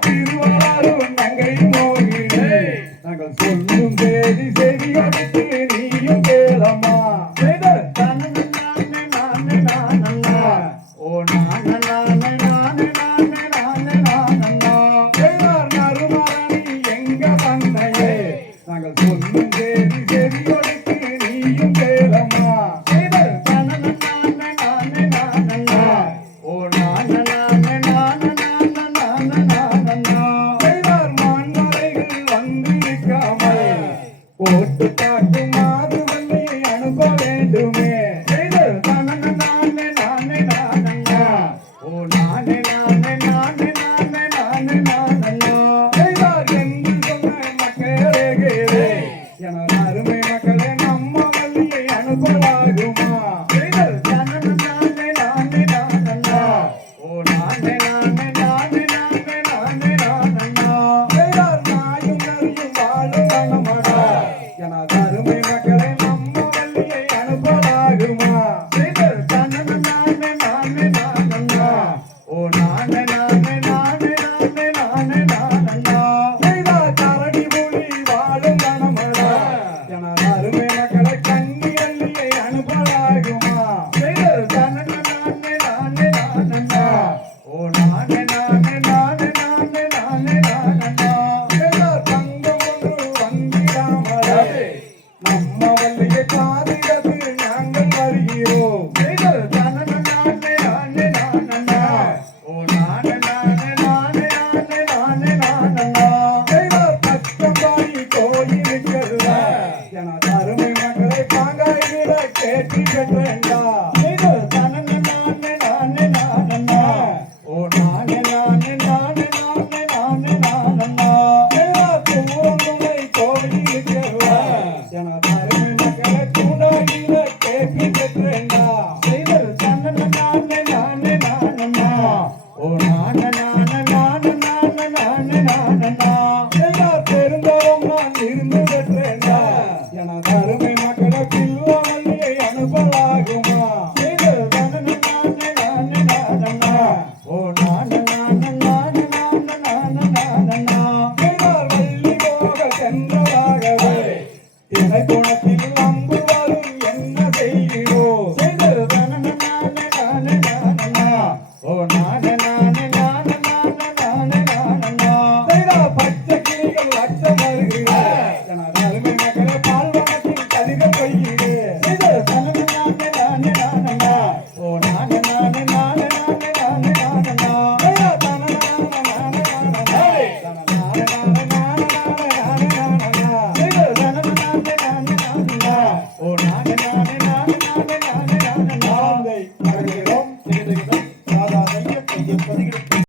திருவாரூர் நங்கை மோகினே நாங்கள் சொல்லும் செய்தி செவியொடுத்து நீயும் கேளம்மா. ஓ நறுமணி எங்க பண்ணையே நாங்கள் சொல்லும் செய்தி செவியொடுத்து நீயும் கேளம்மா. போட்டு காட்டு மாறு வள்ளியை அனுப்ப வேண்டுமே. ஓ நானே நானே நானே நானே நானே நானே என்று சொன்ன மக்களே கேளே எனது அருமை மக்களே நம்ம வள்ளியை அனுப்பலாகுமா. ஓ நானே நானே நானே நானே நானே நாயும் நரியும் வாழும் வனமடா எனது அருமை மக்களே நம்ம வள்ளியை அனுப்பலாகுமா. ஓ நானே நானே நானே நானே நானே கரடி மொழி வாழும் வனமடா எனது அருமை மக்களை கண்ணி வள்ளியை அனுப்பலாகுமா. ஓ நானே நானே நானே நானே நானே தங்கம் ஒன்று வந்திடாமலே நம்ம வள்ளியை பாதுகாத்து நாங்கள் வருகிறோம். ஓ நானே நானே நானே நானே நானே பச்சம்பாடி கோயிலுக்கல்ல எனது அருமை மக்களை பாங்காயிட கேட்டி பெற்றேன்டா. ஓ நானே நானே நானே நானே நானே பூரங்குமை கோயிலுக்கல்ல எனது அருமை மக்களை கூடாயிட கேட்டி பெற்றேன்டா. ஓ நானே நானே நானே நானே நானே